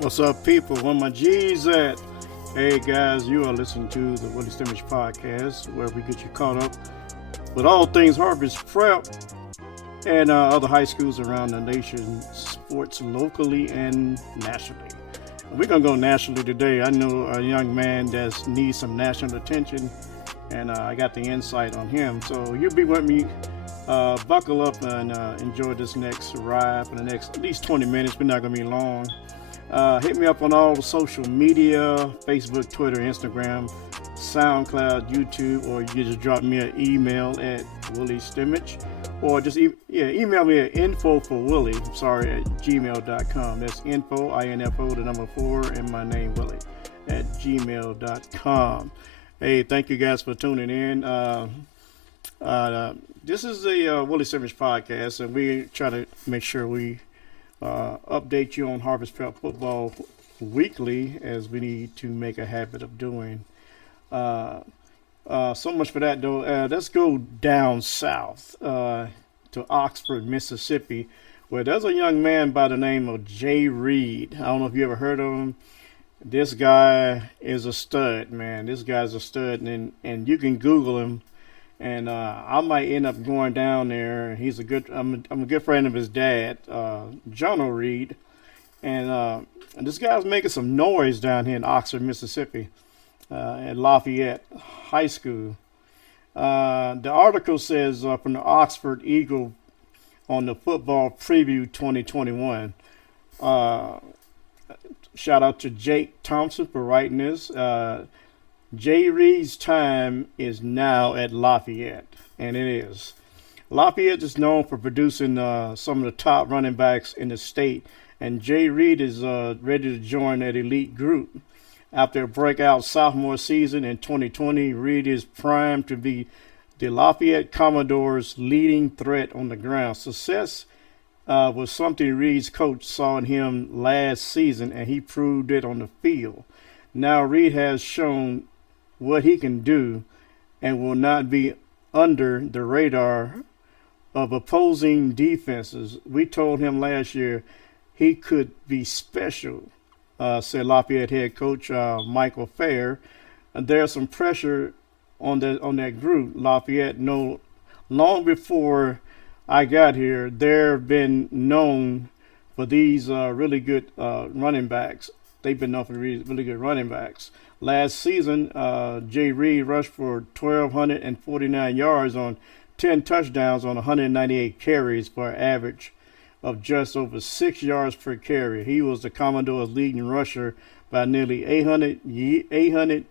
What's up, people? Where my G's at? Hey, guys, you are listening to the Willie Stimmage Podcast, where we get you caught up with all things Harvest Prep and other high schools around the nation, sports locally and nationally. We're going to go nationally today. I know a young man that needs some national attention, and I got the insight on him. So you'll be with me. Buckle up and enjoy this next ride for the next at least 20 minutes. We're not going to be long. Hit me up on all the social media, Facebook, Twitter, Instagram, SoundCloud, YouTube, or you can just drop me an email at Willie Stimmage, or just email me at info4willie, at gmail.com. That's info, info, the number 4, and my name, Willie, at gmail.com. Hey, thank you guys for tuning in. This is the Willie Stimmage Podcast, and we try to make sure we update you on Harvest Prep football weekly, as we need to make a habit of doing. So much for that, though. Let's go down south to Oxford, Mississippi, where there's a young man by the name of Jay Reed. I don't know if you ever heard of him. This guy is a stud, man. This guy's a stud, and you can Google him. And I might end up going down there. I'm a good friend of his dad, John Reed, and this guy's making some noise down here in Oxford, Mississippi, at Lafayette High School. The article says from the Oxford Eagle on the Football Preview 2021. Shout out to Jake Thompson for writing this. Jay Reed's time is now at Lafayette, and it is. Lafayette is known for producing some of the top running backs in the state, and Jay Reed is ready to join that elite group. After a breakout sophomore season in 2020, Reed is primed to be the Lafayette Commodores' leading threat on the ground. Success was something Reed's coach saw in him last season, and he proved it on the field. Now Reed has shown what he can do and will not be under the radar of opposing defenses. We told him last year he could be special, said Lafayette head coach Michael Fair. And there's some pressure on that group. Lafayette, no, long before I got here, they've been known for these really good running backs. They've been known for really good running backs. Last season, Jay Reed rushed for 1,249 yards on 10 touchdowns on 198 carries for an average of just over 6 yards per carry. He was the Commodore's leading rusher by nearly 800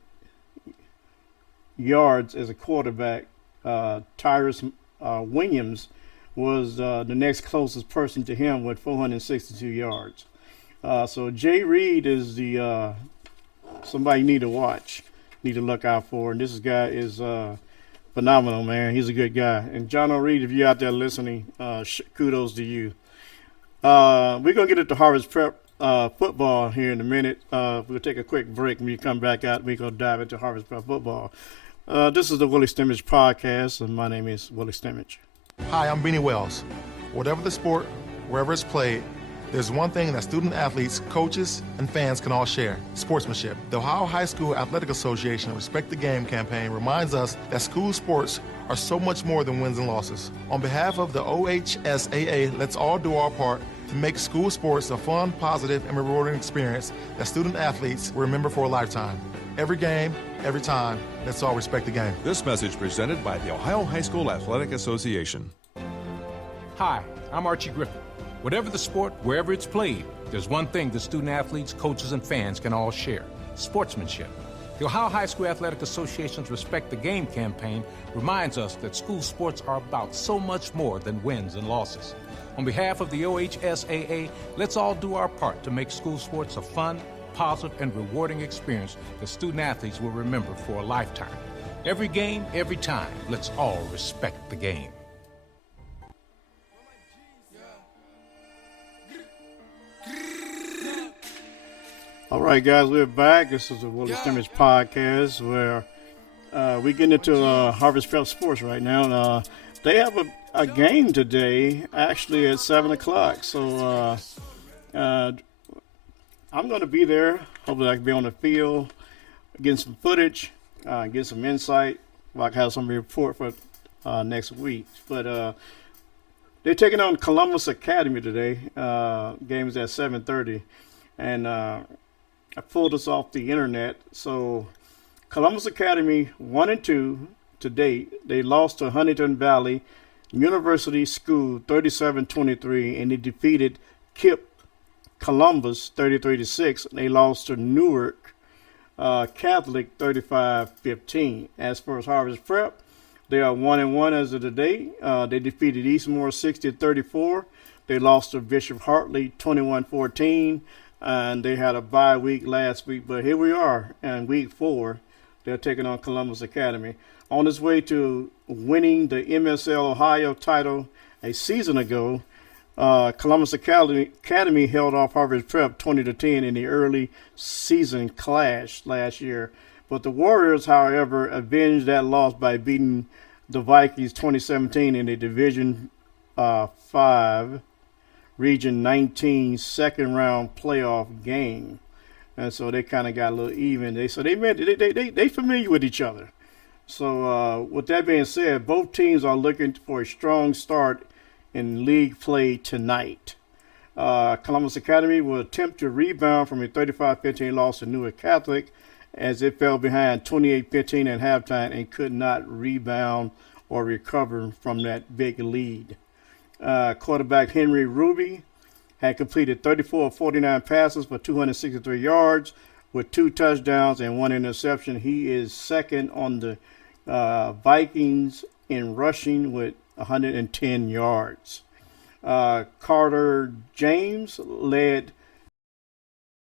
yards as a quarterback. Tyrus Williams was the next closest person to him with 462 yards. So Jay Reed is the somebody you need to watch, need to look out for. And this guy is phenomenal, man. He's a good guy. And John Reed, if you're out there listening, kudos to you. We're going to get into Harvest Prep football here in a minute. We'll take a quick break. When we come back out, we're going to dive into Harvest Prep football. This is the Willie Stimmage Podcast, and my name is Willie Stimmage. Hi, I'm Beanie Wells. Whatever the sport, wherever it's played, there's one thing that student athletes, coaches, and fans can all share: sportsmanship. The Ohio High School Athletic Association Respect the Game campaign reminds us that school sports are so much more than wins and losses. On behalf of the OHSAA, let's all do our part to make school sports a fun, positive, and rewarding experience that student athletes will remember for a lifetime. Every game, every time, let's all respect the game. This message presented by the Ohio High School Athletic Association. Hi, I'm Archie Griffin. Whatever the sport, wherever it's played, there's one thing that student athletes, coaches, and fans can all share: sportsmanship. The Ohio High School Athletic Association's Respect the Game campaign reminds us that school sports are about so much more than wins and losses. On behalf of the OHSAA, let's all do our part to make school sports a fun, positive, and rewarding experience that student athletes will remember for a lifetime. Every game, every time, let's all respect the game. All right, guys, we're back. This is the Willie Stimmage Podcast, where we get into Harvest Prep Sports right now. They have a game today, actually at 7 o'clock. So I'm going to be there. Hopefully, I can be on the field, get some footage, get some insight. I can have some report for next week. But they're taking on Columbus Academy today. Game is at 7:30, and I pulled this off the internet. So Columbus Academy 1-2 to date. They lost to Huntington Valley University School 37-23, and they defeated KIPP Columbus 33-6. They lost to Newark Catholic 35-15. As far as Harvest Prep, they are 1-1 as of today. They defeated Eastmore 60-34. They lost to Bishop Hartley 21-14, and they had a bye week last week. But here we are in week 4. They're taking on Columbus Academy. On its way to winning the MSL Ohio title a season ago, Columbus Academy held off Harvest Prep 20-10 in the early season clash last year. But the Warriors, however, avenged that loss by beating the Vikings 2017 in the Division 5 Region 19 second round playoff game. And so they kind of got a little even. They familiar with each other. So with that being said, both teams are looking for a strong start in league play tonight. Columbus Academy will attempt to rebound from a 35-15 loss to Newark Catholic, as it fell behind 28-15 at halftime and could not rebound or recover from that big lead. Quarterback Henry Ruby had completed 34 of 49 passes for 263 yards with 2 touchdowns and 1 interception. He is second on the Vikings in rushing with 110 yards. Carter James led